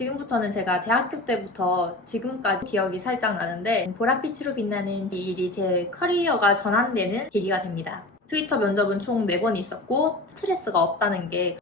지금부터는 제가 대학교 때부터 지금까지 기억이 살짝 나는데 보랏빛으로 빛나는 이 일이 제 커리어가 전환되는 계기가 됩니다. 트위터 면접은 총 4번 있었고 스트레스가 없다는 게.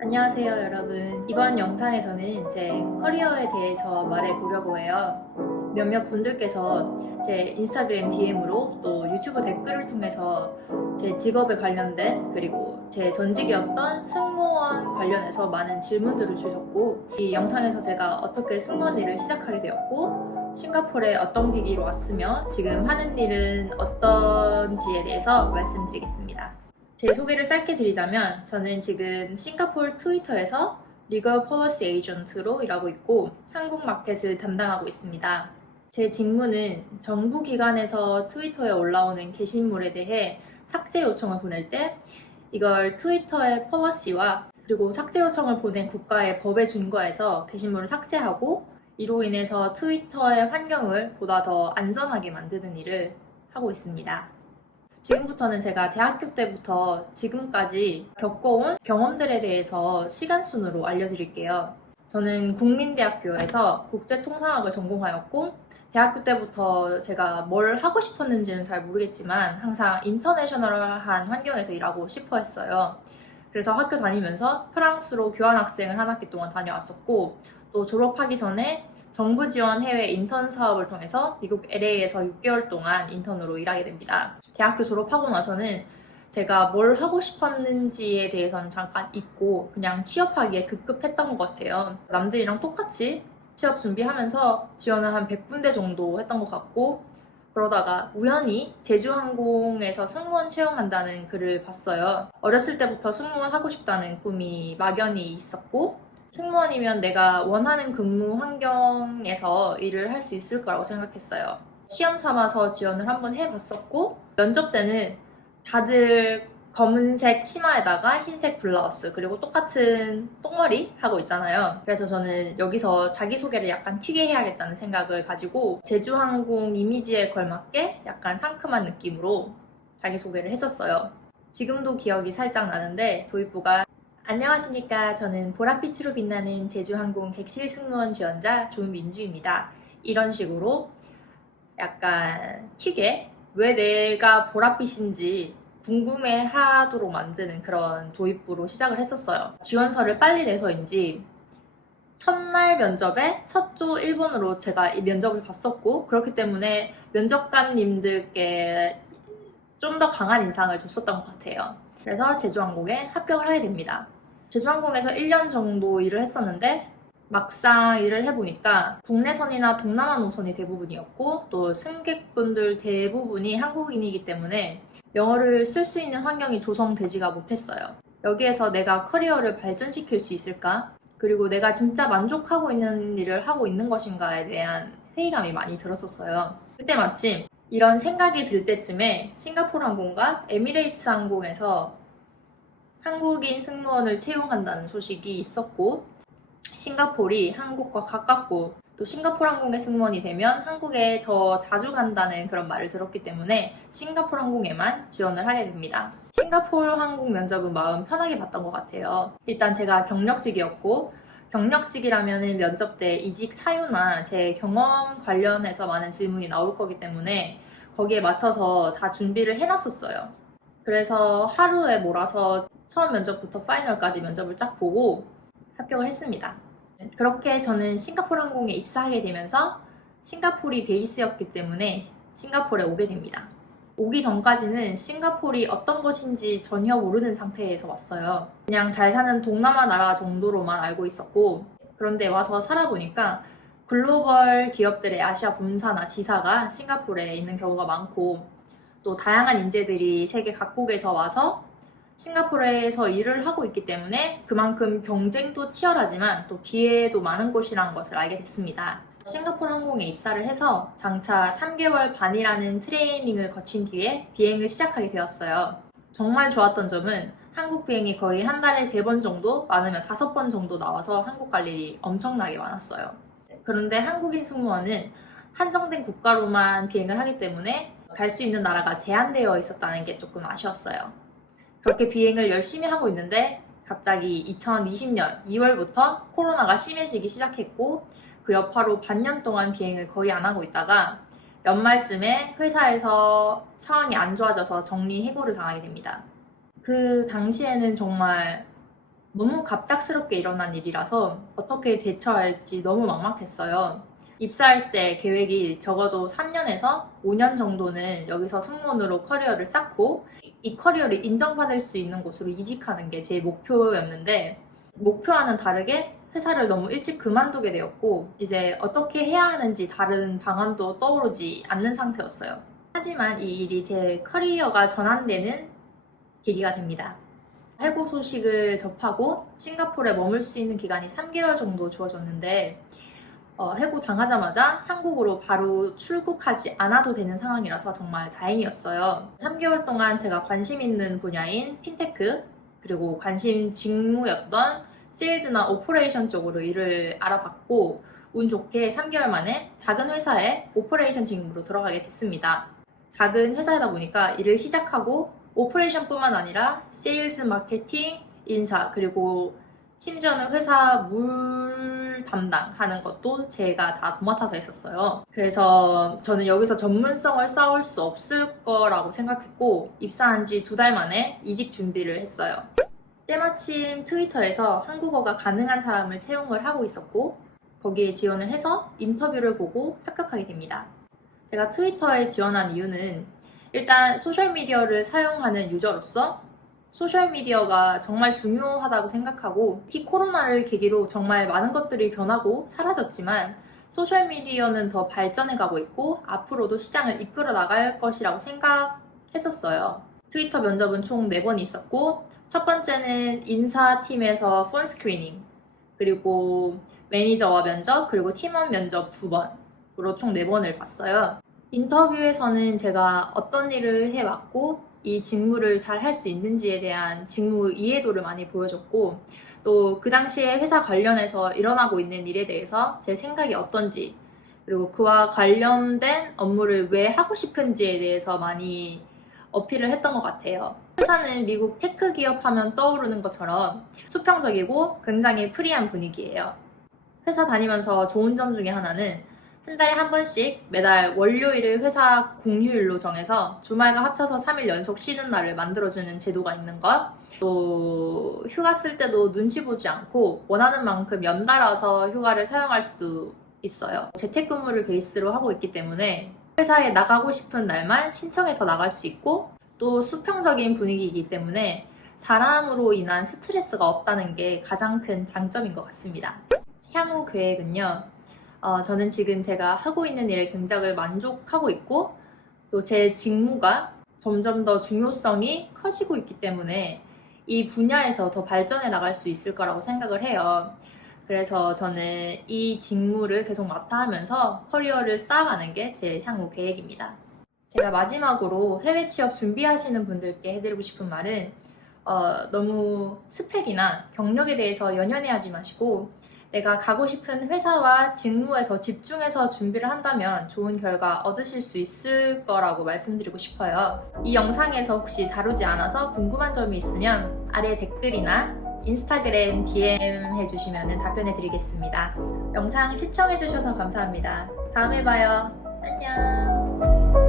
안녕하세요 여러분. 이번 영상에서는 제 커리어에 대해서 말해보려고 해요. 몇몇 분들께서 제 인스타그램 DM으로 또 유튜브 댓글을 통해서 제 직업에 관련된 그리고 제 전직이었던 승무원 관련해서 많은 질문들을 주셨고, 이 영상에서 제가 어떻게 승무원 일을 시작하게 되었고 싱가포르에 어떤 계기로 왔으며 지금 하는 일은 어떤지에 대해서 말씀드리겠습니다. 제 소개를 짧게 드리자면 저는 지금 싱가포르 트위터에서 리걸 폴리시 에이전트로 일하고 있고 한국 마켓을 담당하고 있습니다. 제 직무는 정부 기관에서 트위터에 올라오는 게시물에 대해 삭제 요청을 보낼 때 이걸 트위터의 폴리시와 그리고 삭제 요청을 보낸 국가의 법에 준거해서 게시물을 삭제하고 이로 인해서 트위터의 환경을 보다 더 안전하게 만드는 일을 하고 있습니다. 지금부터는 제가 대학교 때부터 지금까지 겪어온 경험들에 대해서 시간 순으로 알려드릴게요. 저는 국민대학교에서 국제통상학을 전공하였고 대학교 때부터 제가 뭘 하고 싶었는지는 잘 모르겠지만 항상 인터내셔널한 환경에서 일하고 싶어 했어요. 그래서 학교 다니면서 프랑스로 교환학생을 한 학기 동안 다녀왔었고 또 졸업하기 전에 정부 지원 해외 인턴 사업을 통해서 미국 LA에서 6개월 동안 인턴으로 일하게 됩니다. 대학교 졸업하고 나서는 제가 뭘 하고 싶었는지에 대해서는 잠깐 잊고 그냥 취업하기에 급급했던 것 같아요. 남들이랑 똑같이 취업 준비하면서 지원을 한 100군데 정도 했던 것 같고, 그러다가 우연히 제주항공에서 승무원 채용한다는 글을 봤어요. 어렸을 때부터 승무원 하고 싶다는 꿈이 막연히 있었고 승무원이면 내가 원하는 근무 환경에서 일을 할 수 있을 거라고 생각했어요. 시험 삼아서 지원을 한번 해봤었고 면접 때는 다들 검은색 치마에다가 흰색 블라우스 그리고 똑같은 똥머리 하고 있잖아요. 그래서 저는 여기서 자기소개를 약간 튀게 해야겠다는 생각을 가지고 제주항공 이미지에 걸맞게 약간 상큼한 느낌으로 자기소개를 했었어요. 지금도 기억이 살짝 나는데 도입부가 안녕하십니까. 저는 보랏빛으로 빛나는 제주항공 객실 승무원 지원자 조민주입니다. 이런 식으로 약간 튀게 왜 내가 보랏빛인지 궁금해 하도록 만드는 그런 도입부로 시작을 했었어요. 지원서를 빨리 내서인지 첫날 면접에 첫 조 1번으로 제가 이 면접을 봤었고 그렇기 때문에 면접관님들께 좀 더 강한 인상을 줬었던 것 같아요. 그래서 제주항공에 합격을 하게 됩니다. 제주항공에서 1년 정도 일을 했었는데 막상 일을 해보니까 국내선이나 동남아 노선이 대부분이었고 또 승객분들 대부분이 한국인이기 때문에 영어를 쓸 수 있는 환경이 조성되지가 못했어요. 여기에서 내가 커리어를 발전시킬 수 있을까? 그리고 내가 진짜 만족하고 있는 일을 하고 있는 것인가에 대한 회의감이 많이 들었었어요. 그때 마침 이런 생각이 들 때쯤에 싱가포르 항공과 에미레이츠 항공에서 한국인 승무원을 채용한다는 소식이 있었고 싱가포르이 한국과 가깝고 또 싱가포르 항공의 승무원이 되면 한국에 더 자주 간다는 그런 말을 들었기 때문에 싱가포르 항공에만 지원을 하게 됩니다. 싱가포르 항공 면접은 마음 편하게 봤던 것 같아요. 일단 제가 경력직이었고 경력직이라면 면접 때 이직 사유나 제 경험 관련해서 많은 질문이 나올 거기 때문에 거기에 맞춰서 다 준비를 해놨었어요. 그래서 하루에 몰아서 처음 면접부터 파이널까지 면접을 딱 보고 합격을 했습니다. 그렇게 저는 싱가포르 항공에 입사하게 되면서 싱가포르이 베이스였기 때문에 싱가포르에 오게 됩니다. 오기 전까지는 싱가포르이 어떤 것인지 전혀 모르는 상태에서 왔어요. 그냥 잘 사는 동남아 나라 정도로만 알고 있었고 그런데 와서 살아보니까 글로벌 기업들의 아시아 본사나 지사가 싱가포르에 있는 경우가 많고 또 다양한 인재들이 세계 각국에서 와서 싱가포르에서 일을 하고 있기 때문에 그만큼 경쟁도 치열하지만 또 기회도 많은 곳이라는 것을 알게 됐습니다. 싱가포르 항공에 입사를 해서 장차 3개월 반이라는 트레이닝을 거친 뒤에 비행을 시작하게 되었어요. 정말 좋았던 점은 한국 비행이 거의 한 달에 3번 정도, 많으면 5번 정도 나와서 한국 갈 일이 엄청나게 많았어요. 그런데 한국인 승무원은 한정된 국가로만 비행을 하기 때문에 갈 수 있는 나라가 제한되어 있었다는 게 조금 아쉬웠어요. 그렇게 비행을 열심히 하고 있는데 갑자기 2020년 2월부터 코로나가 심해지기 시작했고 그 여파로 반년 동안 비행을 거의 안 하고 있다가 연말쯤에 회사에서 상황이 안 좋아져서 정리해고를 당하게 됩니다. 그 당시에는 정말 너무 갑작스럽게 일어난 일이라서 어떻게 대처할지 너무 막막했어요. 입사할 때 계획이 적어도 3년에서 5년 정도는 여기서 승무원으로 커리어를 쌓고 이 커리어를 인정받을 수 있는 곳으로 이직하는 게 제 목표였는데 목표와는 다르게 회사를 너무 일찍 그만두게 되었고 이제 어떻게 해야 하는지 다른 방안도 떠오르지 않는 상태였어요. 하지만 이 일이 제 커리어가 전환되는 계기가 됩니다. 해고 소식을 접하고 싱가포르에 머물 수 있는 기간이 3개월 정도 주어졌는데 해고 당하자마자 한국으로 바로 출국하지 않아도 되는 상황이라서 정말 다행이었어요. 3개월 동안 제가 관심 있는 분야인 핀테크 그리고 관심 직무였던 세일즈나 오퍼레이션 쪽으로 일을 알아봤고 운 좋게 3개월 만에 작은 회사에 오퍼레이션 직무로 들어가게 됐습니다. 작은 회사이다 보니까 일을 시작하고 오퍼레이션뿐만 아니라 세일즈, 마케팅, 인사 그리고 심지어는 회사 물 담당하는 것도 제가 다 도맡아서 했었어요. 그래서 저는 여기서 전문성을 쌓을 수 없을 거라고 생각했고 입사한 지 2달 만에 이직 준비를 했어요. 때마침 트위터에서 한국어가 가능한 사람을 채용을 하고 있었고 거기에 지원을 해서 인터뷰를 보고 합격하게 됩니다. 제가 트위터에 지원한 이유는 일단 소셜미디어를 사용하는 유저로서 소셜미디어가 정말 중요하다고 생각하고 특히 코로나를 계기로 정말 많은 것들이 변하고 사라졌지만 소셜미디어는 더 발전해가고 있고 앞으로도 시장을 이끌어 나갈 것이라고 생각했었어요. 트위터 면접은 총 4번 있었고 첫 번째는 인사팀에서 폰 스크리닝 그리고 매니저와 면접 그리고 팀원 면접 2번으로 총 4번을 봤어요. 인터뷰에서는 제가 어떤 일을 해왔고 이 직무를 잘 할 수 있는지에 대한 직무 이해도를 많이 보여줬고 또 그 당시에 회사 관련해서 일어나고 있는 일에 대해서 제 생각이 어떤지 그리고 그와 관련된 업무를 왜 하고 싶은지에 대해서 많이 어필을 했던 것 같아요. 회사는 미국 테크 기업 하면 떠오르는 것처럼 수평적이고 굉장히 프리한 분위기예요. 회사 다니면서 좋은 점 중에 하나는 한 달에 한 번씩 매달 월요일을 회사 공휴일로 정해서 주말과 합쳐서 3일 연속 쉬는 날을 만들어주는 제도가 있는 것. 또 휴가 쓸 때도 눈치 보지 않고 원하는 만큼 연달아서 휴가를 사용할 수도 있어요. 재택근무를 베이스로 하고 있기 때문에 회사에 나가고 싶은 날만 신청해서 나갈 수 있고 또 수평적인 분위기이기 때문에 사람으로 인한 스트레스가 없다는 게 가장 큰 장점인 것 같습니다. 향후 계획은요. 저는 지금 제가 하고 있는 일에 굉장히 만족하고 있고 또 제 직무가 점점 더 중요성이 커지고 있기 때문에 이 분야에서 더 발전해 나갈 수 있을 거라고 생각을 해요. 그래서 저는 이 직무를 계속 맡아 하면서 커리어를 쌓아가는 게 제 향후 계획입니다. 제가 마지막으로 해외 취업 준비하시는 분들께 해드리고 싶은 말은 너무 스펙이나 경력에 대해서 연연해하지 마시고 내가 가고 싶은 회사와 직무에 더 집중해서 준비를 한다면 좋은 결과 얻으실 수 있을 거라고 말씀드리고 싶어요. 이 영상에서 혹시 다루지 않아서 궁금한 점이 있으면 아래 댓글이나 인스타그램 DM 해주시면 답변해 드리겠습니다. 영상 시청해주셔서 감사합니다. 다음에 봐요. 안녕.